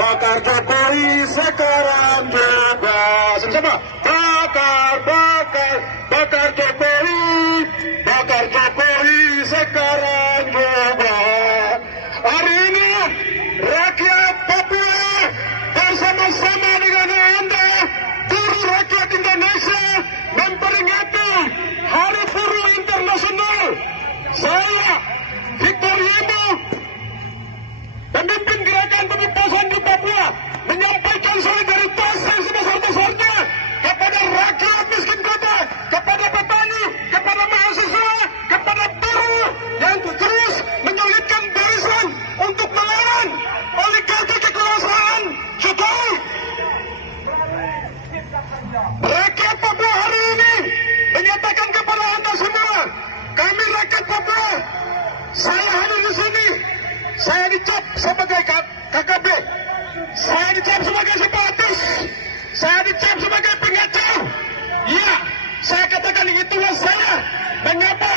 bakar Jokowi sekarang juga. Sama-sama, bakar Jokowi sekarang juga. Hari ini rakyat Papua bersama-sama dengan Anda, seluruh rakyat Indonesia, memperingati Hari Buruh Internasional. Saya, Victor Yemo, pemimpin gerakan pembebasan di Papua, menyampaikan solidaritas yang sebesar-besarnya kepada rakyat miskin kota, kepada petani, kepada mahasiswa, kepada buruh yang terus menyulitkan barisan untuk melawan oligarki kekuasaan Jokowi. Rakyat Papua hari ini menyatakan kepada Anda semua, kami rakyat Papua, saya hadir di sini, saya dicap sebagai KKB, saya dicap sebagai separatis, saya dicap sebagai pengacau. Ya, saya katakan itulah saya. Mengapa?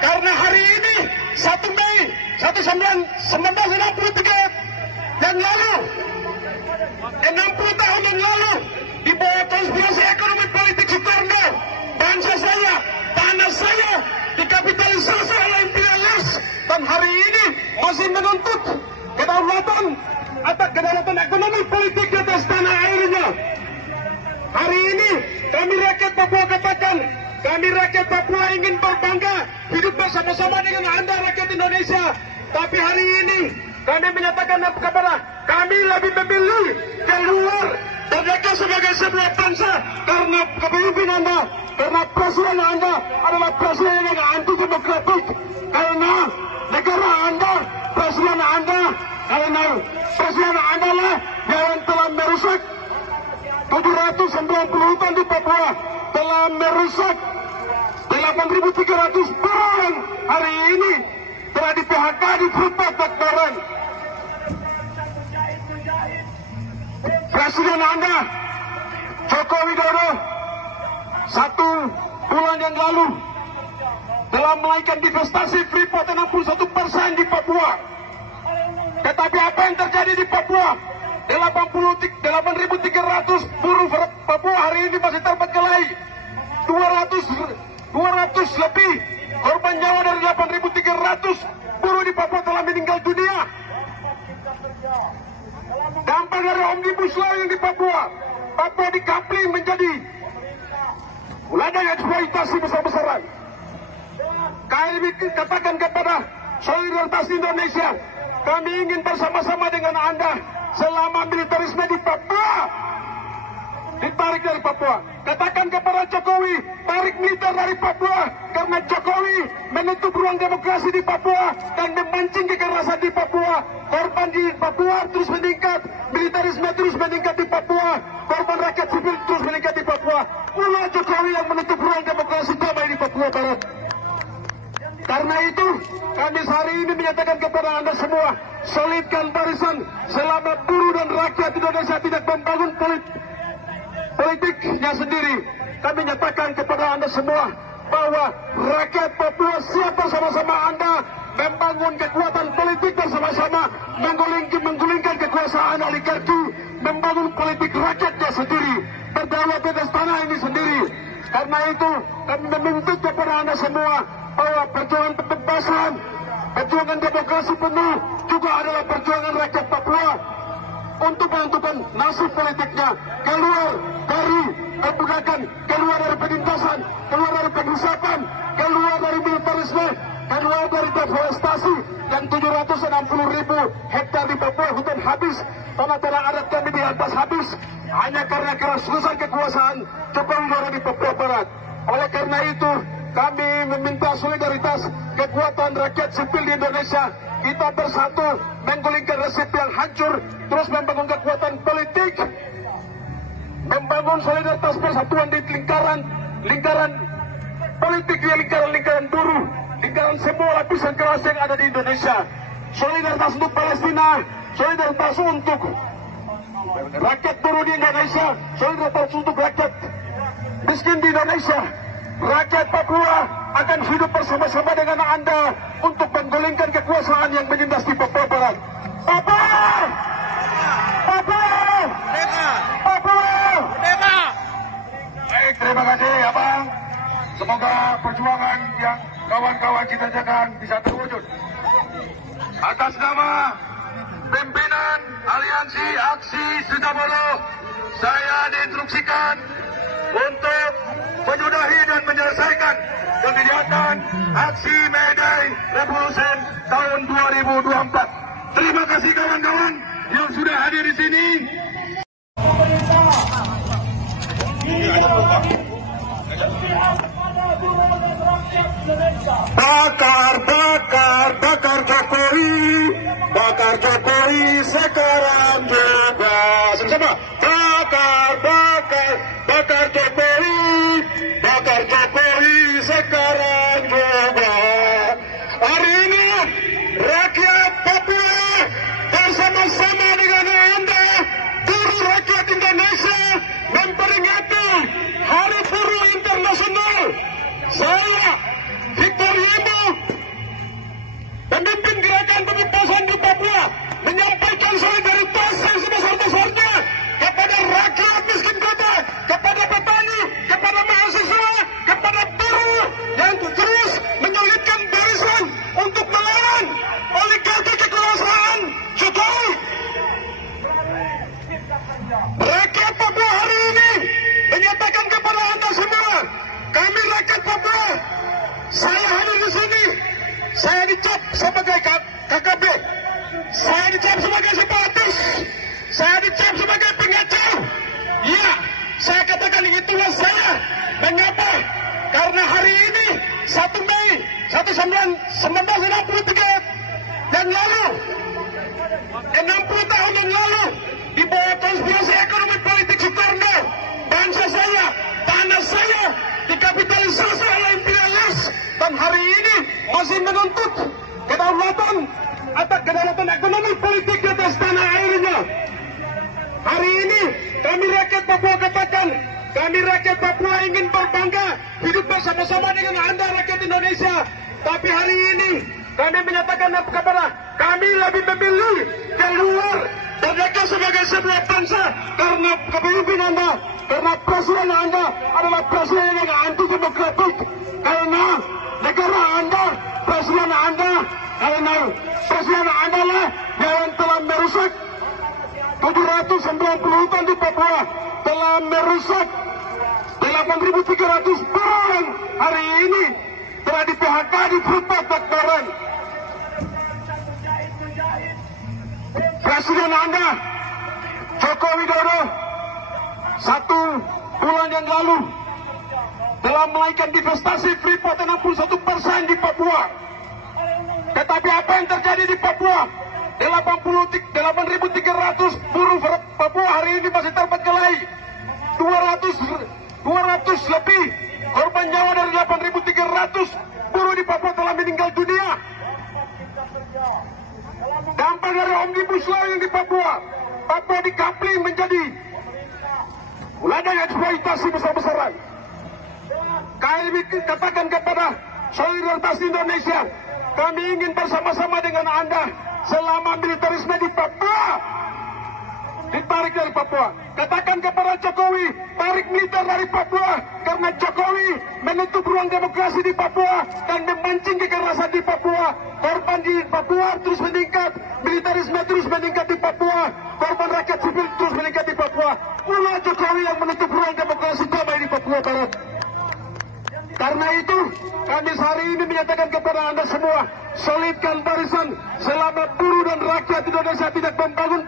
Karena hari ini 1 Mei 1963 yang lalu, 60 tahun yang lalu, di bawah konspirasi ekonomi politik Soekarno, bangsa saya, tanah saya dikapitalisasi oleh imperialis, dan hari ini masih menuntut kedaulatan ekonomi politik di atas tanah airnya. Hari ini kami rakyat Papua katakan, kami rakyat Papua ingin berbangga hidup bersama-sama dengan Anda rakyat Indonesia. Tapi hari ini kami menyatakan kepada kami lebih memilih keluar merdeka sebagai sebuah bangsa, karena kepemimpinan Anda, karena presiden Anda adalah presiden yang anti demokratik, karena negara Anda, presiden Anda, karena presiden Anda lah yang telah merusak 790 hutan di Papua, telah merusak 8.300 buruh yang hari ini telah di PHK di Freeport McMoran. Presiden Anda, Joko Widodo, 1 bulan yang lalu telah menaikkan divestasi Freeport 61% di Papua. Tetapi apa yang terjadi di Papua? 8.300 buruh Papua hari ini masih terbengkalai. 200 lebih korban nyawa dari 8.300 buruh di Papua telah meninggal dunia. Dampak dari Omnibus Law yang di Papua, Papua dikapling menjadi ladang eksploitasi besar-besaran. Kami katakan kepada solidaritas Indonesia, kami ingin bersama-sama dengan Anda selama militerisme di Papua ditarik dari Papua. Katakan kepada Jokowi, tarik militer dari Papua, karena Jokowi menutup ruang demokrasi di Papua dan memancing kekerasan di Papua. Korban di Papua terus meningkat, militerisme terus meningkat di Papua, korban rakyat sipil terus meningkat di Papua. Pula Jokowi yang menutup ruang demokrasi damai di Papua Barat. Karena itu, kami hari ini menyatakan kepada Anda semua, solidkan barisan selama buruh dan rakyat Indonesia tidak membangun politiknya sendiri. Kami nyatakan kepada Anda semua bahwa rakyat Papua siap bersama-sama Anda membangun kekuatan politik bersama-sama, menggulingkan kekuasaan oligarki, membangun politik rakyatnya sendiri, berdaulat atas tanah ini sendiri. Karena itu kami menuntut kepada Anda semua bahwa perjuangan pembebasan, perjuangan demokrasi penuh juga adalah perjuangan rakyat Papua untuk menentukan nasib politiknya, keluar dari perbudakan, keluar dari penindasan, keluar dari penghisapan, keluar dari militerisme, keluar dari deforestasi yang 760.000 hektar di Papua hutan habis, tanah-tanah adat kami di atas habis hanya karena kerasusan kekuasaan Jokowi Widodo di Papua Barat. Oleh karena itu kami meminta solidaritas kekuatan rakyat sipil di Indonesia. Kita bersatu menggulingkan rezim yang hancur, terus membangun kekuatan politik, membangun solidaritas persatuan di lingkaran politik, di lingkaran buruh, lingkaran semua lapisan kelas yang ada di Indonesia. Solidaritas untuk Palestina, solidaritas untuk rakyat buruh di Indonesia, solidaritas untuk rakyat miskin di Indonesia. Rakyat Papua akan hidup bersama-sama dengan Anda untuk menggulingkan kekuasaan yang menindas di Papua Barat. Papua! Papua! Papua! Baik, terima kasih Abang. Semoga perjuangan yang kawan-kawan kita jaga bisa terwujud. Atas nama pimpinan Aliansi Aksi Sejabolo, saya diinstruksikan untuk menyudahi dan menyelesaikan kegiatan Aksi May Day Revolution tahun 2024. Terima kasih kawan-kawan yang sudah hadir di sini. Bakar Jokowi sekarang juga. Sama-sama. Bakar Jokowi sekarang juga. Hari ini rakyat Papua bersama-sama dengan Anda, seluruh rakyat Indonesia, memperingati Hari Buruh Internasional. Saya, Victor Yemo, pemimpin gerakan pembebasan di Papua, menyampaikan solidaritas yang sebesar-besarnya kepada rakyat miskin kota, kepada petani, kepada mahasiswa, kepada buruh yang terus menyulitkan barisan untuk melawan oligarki kekuasaan Jokowi. Rakyat Papua hari ini menyatakan kepada Anda semua, kami rakyat Papua, saya hadir di sini, saya dicap sebagai KKB, saya dicap sebagai separatis, saya dicap sebagai pengacau. Ya, saya katakan itulah saya. Mengapa? Karena hari ini 1 Mei 1963 yang lalu, 60 tahun yang lalu, di bawah konspirasi ekonomi politik Soekarno, bangsa saya, tanah saya dikapitalisasi oleh imperialis, dan hari ini masih menuntut kedaulatan ekonomi politik di atas tanah airnya. Hari ini kami rakyat Papua katakan, kami rakyat Papua ingin berbangga hidup bersama-sama dengan Anda rakyat Indonesia. Tapi hari ini kami menyatakan kepada kami lebih memilih keluar merdeka sebagai sebuah bangsa karena kepemimpinan Anda, karena presiden Anda adalah presiden yang anti demokratik, karena negara Anda, presiden Anda, karena presiden Anda lah yang telah merusak 790 hutan di Papua, telah merusak 8.300 buruh hari ini telah di PHK di Freeport McMoran. Presiden Anda, Joko Widodo, 1 bulan yang lalu telah menaikkan divestasi Freeport 61% di Papua. Tetapi apa yang terjadi di Papua? 8.300 buruh Papua hari ini masih terbengkalai. 200 lebih korban nyawa dari 8.300 buruh di Papua telah meninggal dunia. Dampak dari Omnibus Law yang di Papua, Papua dikapling menjadi ladang eksploitasi besar-besaran. Kami katakan kepada solidaritas Indonesia, kami ingin bersama-sama dengan Anda selama militerisme di Papua ditarik dari Papua. Katakan kepada Jokowi, tarik militer dari Papua, karena Jokowi menutup ruang demokrasi di Papua dan memancing kekerasan di Papua. Korban di Papua terus meningkat, militerisme terus meningkat di Papua, korban rakyat sipil terus meningkat di Papua. Ulah Jokowi yang menutup ruang demokrasi damai di Papua Barat. Karena itu, kami hari ini menyatakan kepada Anda semua, solidkan barisan selama buruh dan rakyat Indonesia tidak membangun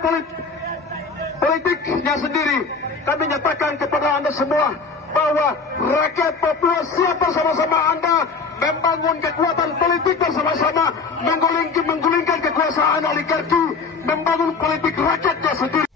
politiknya sendiri. Kami nyatakan kepada Anda semua bahwa rakyat Papua siap bersama-sama Anda membangun kekuatan politik bersama-sama, menggulingkan kekuasaan oligarki, membangun politik rakyatnya sendiri.